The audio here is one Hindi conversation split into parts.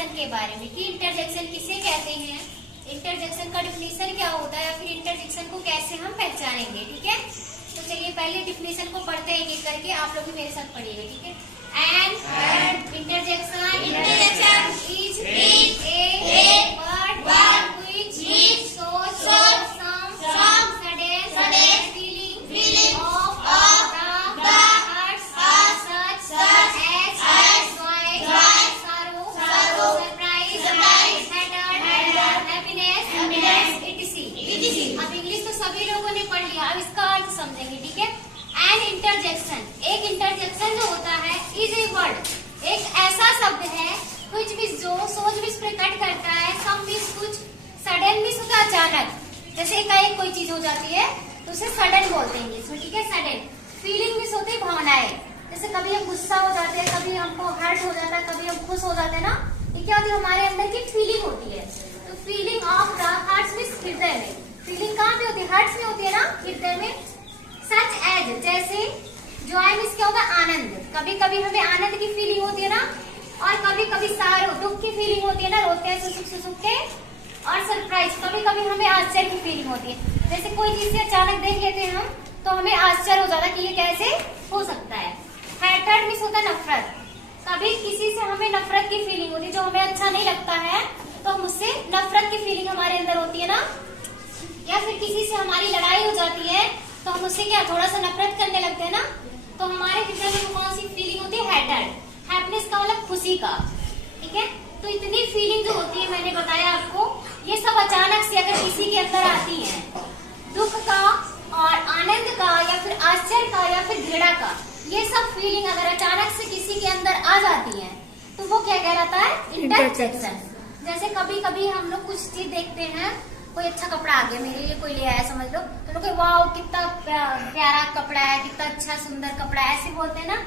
इंटरजेक्शन के बारे में कि इंटरजेक्शन किसे कहते हैं, इंटरजेक्शन का डिफिनेशन क्या होता है, फिर इंटरजेक्शन को कैसे हम पहचानेंगे। ठीक है, तो चलिए पहले डिफिनेशन को पढ़ते हैं एक करके, आप लोग भी मेरे साथ पढ़िएगा। ठीक है, and interjection is a word which shows some sudden feeling of the heart such as joy, sorrow, surprise, happiness, etc. अब इंग्लिश तो सभी लोगों ने पढ़ लिया, अब इसका अर्थ समझेंगे। ठीक है, एन इंटरजेक्शन, एक इंटरजेक्शन जो होता है इज ए वर्ड, एक ऐसा शब्द है कुछ भी जो सोच भी प्रकट करता है, सम भी कुछ, सडन भी होता है अचानक, जैसे एकाएक कोई चीज हो जाती है तो उसे सडन बोलते हैं इंग्लिश में। ठीक है, सडन फीलिंग भी होती है, भावनाएं, जैसे कभी हम गुस्सा हो जाते हैं, कभी हमको हर्ट हो जाता है, कभी हम खुश हो जाते हैं ना, ये क्या होती है हमारे अंदर की फीलिंग होती है। तो फीलिंग ऑफ द हार्ट में, हृदय में, फीलिंग कहाँ पे होती है, हार्ट में होती है ना, हृदय में। सच एज, जैसे जॉय मीन्स क्या होगा, आनंद, कभी कभी हमें आनंद की फीलिंग होती है ना, और कभी कभी सारो, दुख की फीलिंग होती है ना, रोते हैं सुसुक के, और सरप्राइज, कभी कभी हमें आश्चर्य की फीलिंग होती है, जैसे कोई चीज से अचानक देख लेते हैं हम तो हमें आश्चर्य हो जाता है कि ये कैसे हो सकता है। हैटर्ड मीन्स होता है नफरत, कभी किसी से हमें नफरत की फीलिंग होती है, जो हमें अच्छा नहीं लगता है तो हम उससे नफरत की फीलिंग हमारे अंदर होती है ना, या फिर किसी से हमारी लड़ाई हो जाती है तो हम उससे क्या थोड़ा सा नफरत करने लगते हैं ना, तो हमारे हृदय में कौन सी फीलिंग होती है, हैटर्ड। हैप्पीनेस का मतलब खुशी का। ठीक है, तो इतनी फीलिंग जो होती है मैंने बताया आपको, ये सब अचानक से अगर किसी के अंदर आती है, दुख का और आनंद का या फिर आश्चर्य का या फिर घृणा का, ये सब फीलिंग अगर अचानक से किसी के अंदर आ जाती है तो वो क्या कहलाता है, इंटरजेक्शन। जैसे कभी कभी हम लोग कुछ चीज देखते हैं, कोई अच्छा कपड़ा आ गया मेरे लिए, कोई ले आया समझ लो, तो लोग वाओ कितना प्यारा कपड़ा है, कितना अच्छा सुंदर कपड़ा है, ऐसे बोलते हैं ना।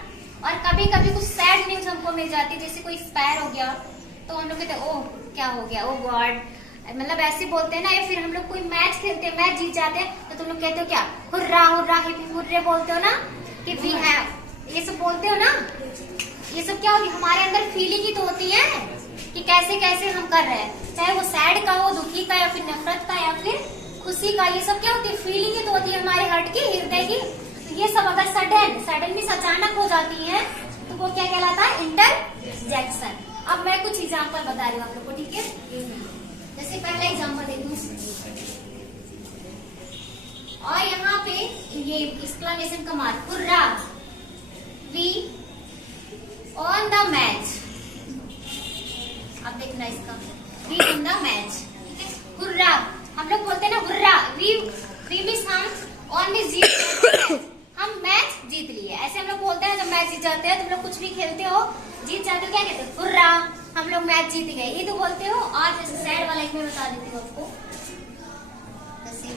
और कभी कभी कुछ सैड न्यूज हमको मिल जाती है, जैसे कोई एक्सपायर हो गया तो हम लोग कहते हैं ओह क्या हो गया, ओ गॉड, मतलब ऐसे बोलते हैं ना। या फिर हम लोग कोई मैच खेलते हैं, मैच जीत जाते हैं तो तुम लोग कहते हो क्या, हुर्रा हुर्रा हिप्पी हुर्रे बोलते हो ना, कि वी हैव, ये सब बोलते हो ना। ये सब क्या होती है, हमारे अंदर फीलिंग ही तो होती है कि कैसे कैसे हम कर रहे हैं, चाहे वो सैड का हो, दुखी का, या फिर नफरत का, या फिर खुशी का, ये सब क्या होती है, फीलिंग ही तो होती है हमारे हार्ट की, हृदय की। तो ये सब अगर सडन भी अचानक हो जाती है तो वो क्या कहलाता है, इंटरजेक्शन। अब मैं कुछ एग्जाम्पल बता रही हूँ आप लोग को। ठीक है, जैसे पहला एग्जाम्पल देखो, और यहाँ पे ये एक्सक्लेमेशन का mark, hurrah, we won the match. अब देखना इसका, वी ऑन द मैच। ठीक है, हुर्रा, हम लोग बोलते हैं ना हुर्रा, वी मीन्स हम, ऑन मीन्स जीत, हम मैच जीत लिए, ऐसे हम लोग बोलते हैं। जब मैच जीत जाते हैं, तुम लोग कुछ भी खेलते हो, जीत जाते हो, क्या कहते हो, हुर्रा, हम लोग मैच जीत गए, ये तो बोलते हो। और जैसे सैड वाला एक मैं बता देती हूँ आपको, जैसे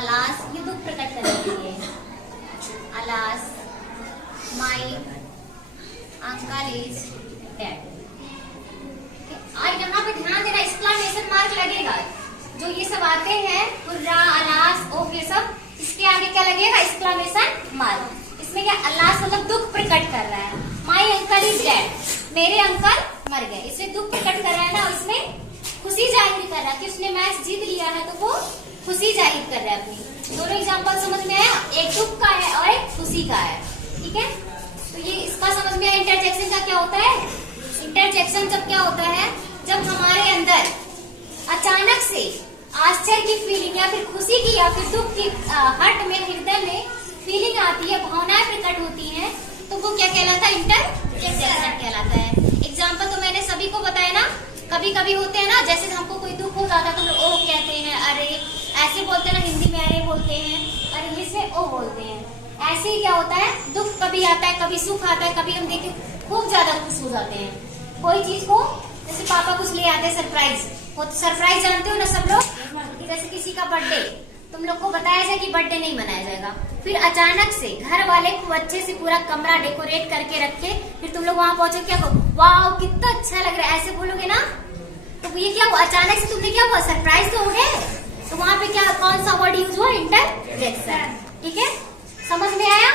अलास, ये दुख प्रकट करने के लिए, alas my uncle is dead. और यहाँ पे ध्यान देना, एक्सक्लेमेशन मार्क लगेगा, जो ये सब आते हैं हुर्रा, अलास, ओफ, ये सब, इसके आगे क्या लगेगा, एक्सक्लेमेशन मार्क। इसमें क्या, अल्लाह मतलब दुख प्रकट कर रहा है, माई अंकल इज डेड, मेरे अंकल मर गए, इसमें दुख प्रकट कर रहा है ना, और इसमें खुशी जाहिर कर रहा है कि उसने मैच जीत लिया है, तो वो खुशी जाहिर कर रहा है अपनी। दोनों एग्जाम्पल समझ में आया, एक दुख का है और एक खुशी का है। ठीक है, तो ये इसका समझ में आया। इंटरजेक्शन का क्या होता है, इंटरजेक्शन जब क्या होता है, जब हमारे अंदर अचानक से आश्चर्य की फीलिंग या फिर खुशी की या फिर दुख की, हार्ट में, हृदय में फीलिंग आती है, भावनाएं प्रकट होती हैं, तो वो क्या कहलाता है, इंटरजेक्शन कहलाता है। एग्जाम्पल तो मैंने सभी को बताया ना, कभी कभी होते हैं ना, जैसे हमको कोई दुख हो जाता है तो लोग ओह कहते हैं, अरे ऐसे बोलते हैं ना, हिंदी में अरे बोलते हैं और इंग्लिश में ओ बोलते हैं। ऐसे ही क्या होता है, दुख कभी आता है, कभी सुख आता है, कभी हम देखते खूब ज्यादा खुश हो जाते हैं कोई चीज को, जैसे पापा कुछ ले आते हैं सरप्राइज, वो तो सरप्राइज जानते हो ना सब लोग, जैसे किसी का बर्थडे, तुम लोग को बताया जाए कि बर्थडे नहीं मनाया जाएगा, फिर अचानक से घर वाले खूब अच्छे से पूरा कमरा डेकोरेट करके रखे, फिर तुम लोग वहां पहुंचे, क्या कहो, वाह कितना अच्छा लग रहा है, ऐसे बोलोगे ना, तो ये क्या हुआ, अचानक से तुमने क्या हुआ, सरप्राइज तो हो गए, तो वहां पे क्या, कौन सा वर्ड यूज हुआ, इंटरजेक्शन। ठीक है, समझ में आया।